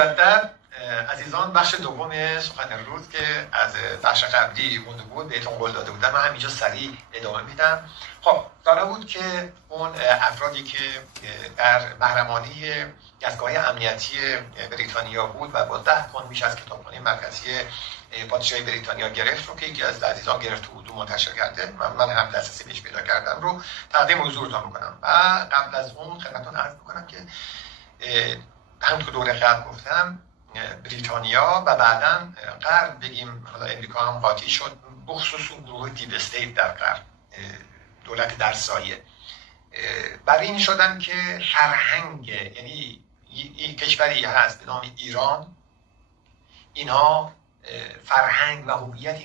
مجدد عزیزان، بخش دوم سخن امروز که از بخش قبلی مونده بود بهتون قول داده بودم، من همینجا سریع ادامه میدم. خب قرار بود که اون افرادی که در محرمانی دستگاه امنیتی بریتانیا بود و با 10 پوند بیش از کتابخانه مرکزی پادشاهی بریتانیا گرفت رو که یکی از عزیزان گرفت و منتشر کرده، من هم دسترسی بهش پیدا کردم، رو تقدیم حضورتون میکنم. و قبل از اون خدمتتون عرض میکنم که همون که دوره قبل گفتم، بریتانیا و بعداً غرب، بگیم حالا امریکا هم قاطی شد، بخصوص اون گروه دیپ استیت در غرب، دولت در سایه، برای این شدن که فرهنگ، یعنی کشوری هست به نام ایران، اینها فرهنگ و هویتی